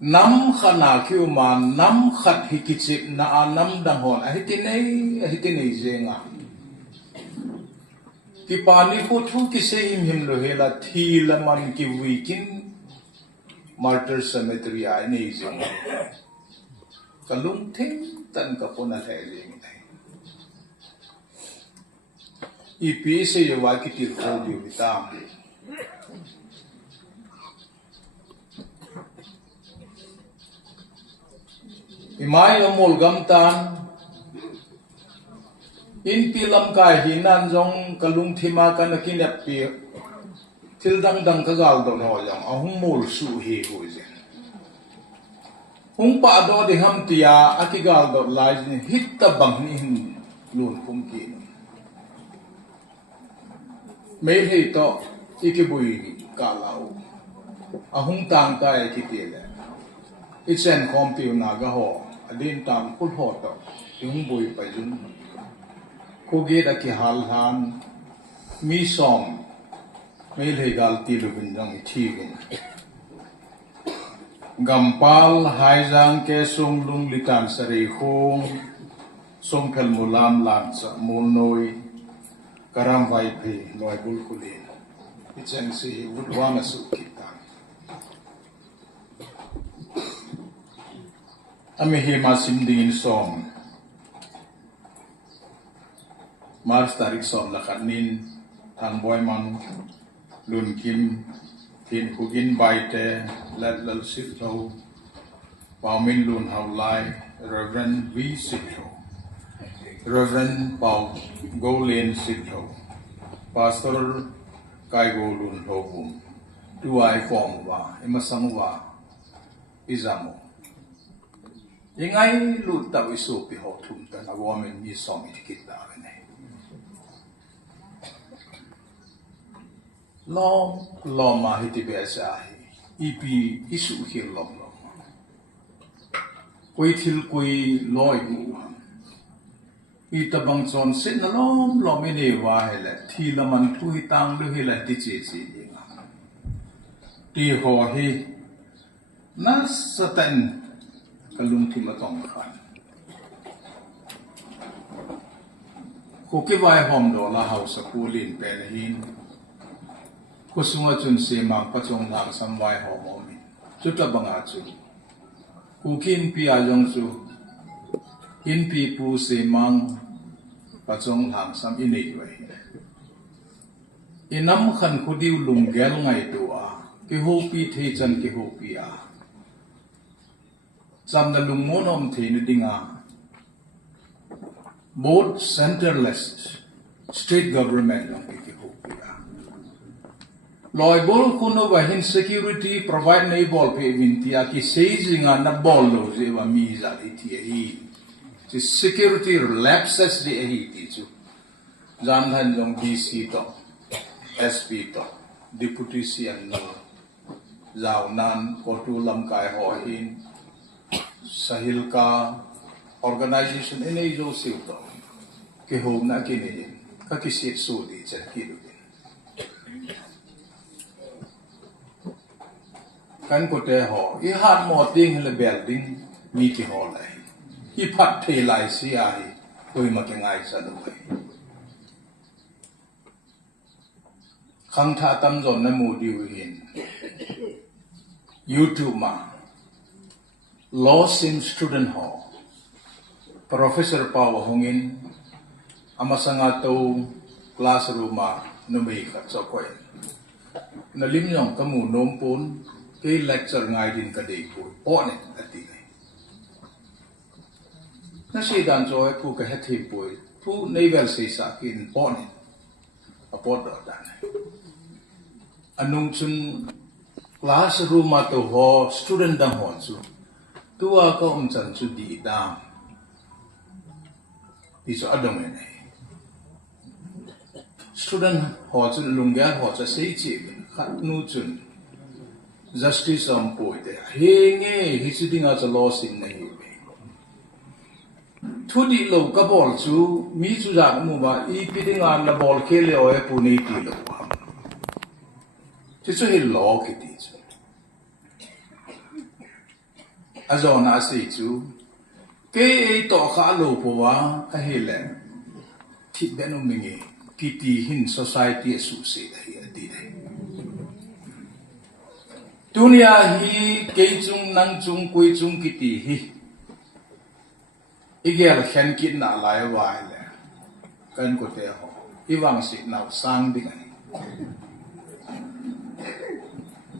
nam khana kêu mà nam khát hikichip na nam dang hon ahitinei zenga ki pani ko thu ki se him lo hela thi laman ki weekend martyr cemetery ai nei zenga kalung thing tan ka pona thai ling nei ipi se yo wa ki tir ko di vitam imai amol gamtan in pilam kai hinan jong kalung thima kan kinap pi thil dang dang ka gal do no yang ahung mol su he ho je hung pa do de ham tia akigal do lai ni hit ta bang ni hin lun kum ki me he to ikibui ka lau ahung tang kai ki ti le it's an computer na ga ho adin tam kul ho to yung bui pa yun kugi da ki hal han mi som me le gal ti lu bin jang thi gin gampal haijang ke sung lung litan sari khong song khel mulam lan sa mul noi karam vai phi Loibol kulin it's an si would wanna su kita ami hi ma sim ding som Mars tarik som la khanin thang boy man lun kim tin kugin baite lat lal sip tho pau min lun hau lai Reverend V sip tho Reverend Pau go len sip tho Pastor kai go lun tho bum tu ai form wa emasang wa izamo ingai lu ta isu pi ho thum ta na wa men ni som itikit da ne lo ma hiti be sa hi ipi isu hi lo koi thil koi loi mu i ta bang chon sin na lo me ne wa hele thi la man thu hi tang lu hi la ti che chi ti ho hi na satan kalung thi ma tong khan ko ke vai hom do la house pulin pen hin ko sunga chun se ma pa chong lang sam vai ho mo mi chu ta banga chu ku kin pi a jong chu in pi pu se mang pa chong lang sam in nei wai inam khan khu diu lung gel ngai tu a ke ho pi the chan ke ho pi a sam da lung mo nom the ni dinga both centerless state government ng ke ho pi a Loibol kuno ba hin security provide nei bol pe vintia ki seijinga na bol lo je wa mi za ti hi ti security lapses di hi ti chu jan han jong DC to SP to deputy CM no zau nan ko tu lam kai ho hin sahil ka organization ene jo siu to ke ho na ki ne ka ki sit su di chet ki lu kan ko te ho I hat mo ting le building mi ki ho lai I phat the lai si ai koi ma ke ngai sa do ai khang tha tam zon na mu di hin YouTube ma Law Sim Student Hall Professor Pau Hongin amasanga to classroom ma no me ka chokoi na lim yong kamu nom pun cái lecture ngay din ka dei ko on it ati nei na si dan joy pu ka hethi pui pu naval se sa kin on it apot dan anung chun classroom ma to ho student dang hon chu tu a ko chan chu di dam ti so adong nei student ho chu lungya ho cha sei chi khat nu chun justice am poi de henge hisidinga cha law sin nei be thudi lo ka bol chu mi chu ja mu ba I pidinga na bol khele oe pu nei ti lo ti chu hi law ki ti chu อาจารย์อาศัยจูเกย์ต่อข้าโลภวะเฮเลที่เบนุมิงกิติหิน society สุเสดฮีดีเลยดุนยาฮีเกย์จุงนังจุงกุยจุงกิติฮีอีเกลเห็นกินน่าหลายวายเลยกันก็เตะหออีวังสินาวสังดิกัน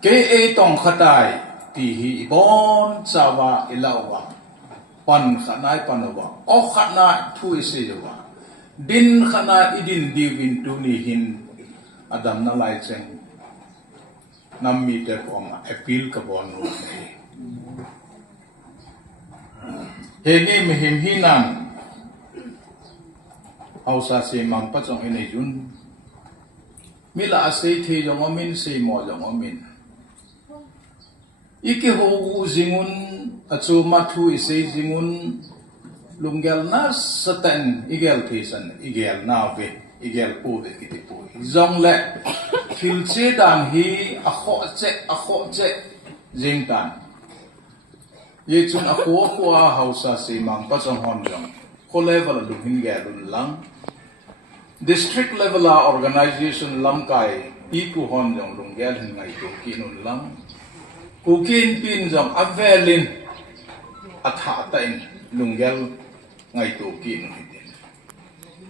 เกย์ต้องขัดายที่ฮีบอนสาวะอิลาวะปันขัดนายปันวะออกขัดนายทุยเสียวะดินขัดนายอิดินดีวินตุนีหินอดัมนาไลเซงน้ำมีแต่พอมาเอพิลกับบอนรูนี่เฮงี้มีหิมหินันเอาซาเซมังปัจจงอินยุนมิลาเซธีจงอมินเซมอจงอมินอีกหูจิงุนอจูมาทุยเซจิงุนลุงเกลนัสสตันอีเกลทีสันอีเกลนาเวอีเกลปูเวกิติปูจงเล่คิลเจดังฮีอโคเจจิงตันยี่จุนอโคขัวเฮาซาซีมังปัจจุบันจงโคเลเวลลุงหินเกลุนลัง district level organization ลำไก่อีกูฮอนจงลุงเกลหินไงตุกินุนลังกูกินปินจงอเวลินอัฐาตัยลุงเกลไงตุกินุนหิน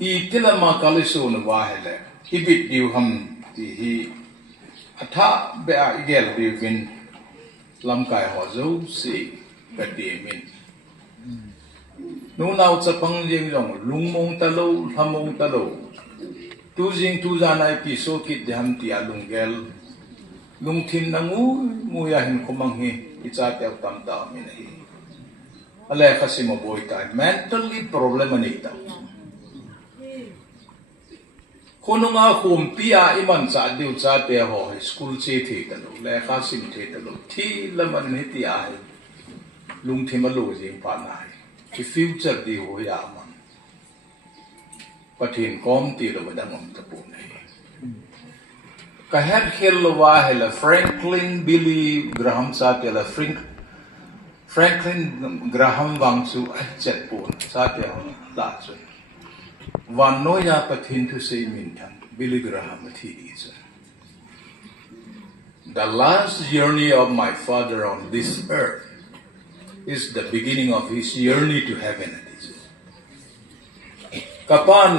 อีกิลมาคาลิสูนวาเฮเลอีบิดดิวฮัมที่ฮีอัฐาเบออีเกลดิวินลำไก่หัวจูสีกระเดียมินนู่นเอาจะพังยิงจงลุงมงตะลุทำมงตะลุตูจิงตูจานายพิโซกิดฮัมที่อาลุงเกลลุงทินนังูมูยาหินขมังฮีอิจฉาเตวตัมตามินฮีอะไรข้าสิมาบ่อยตาย mentally problem นี่ตาคนงาคุมพิอาอิมันจัดดิวจัดเตะหอสกูลเชติตลอดเลขาสิมเทตลอดที่ละมันนี่ที่อาลุงทิมาลูจิงปานายที่ฟิวเจอร์ดีหัวยามันปะทินกอมตีเราไม่ได้งมตะปูนี่ก็เฮ็ดเฮลว่าเฮลแฟรงคลินบิลลี่กราฮัมซาเตลแฟรงคลินกราฮัมวังซูเจ็ดปูนซาเตลลาจุนวันน้อยาปะทินทุเซมินทันบิลลี่กราฮัมที่ดีจุน The last journey of my father on this earth is the beginning of his journey to heaven. Kapan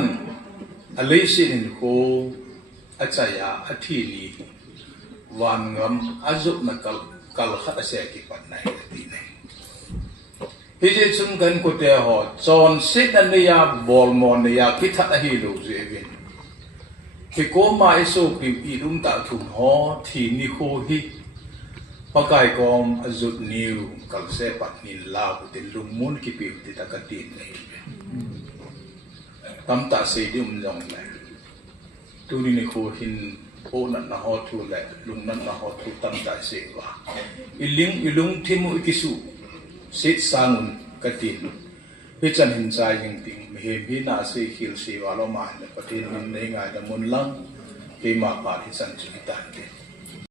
alisin ko atsaya athili wangam azuk na kalkhat asya kipan na itinay. Hiji chun kan ko te ho chon sit na niya bolmon niya kithat ahilo zevin. Hiko ma iso pi idum ta thum ho thi ni ko hi pakai kom azut niu kalse pat nin lau te lumun ki pi te takatin nei tam ta se dum jong le tu ni ko hin o na na ho thu le lung na na ho thu tam ta se wa ilung thimu ikisu sit sangun katin he chan hin chai jing ting me he na se khil se wa lo ma ne patin nei ngai da mun lang ke ma pa hi san chi ta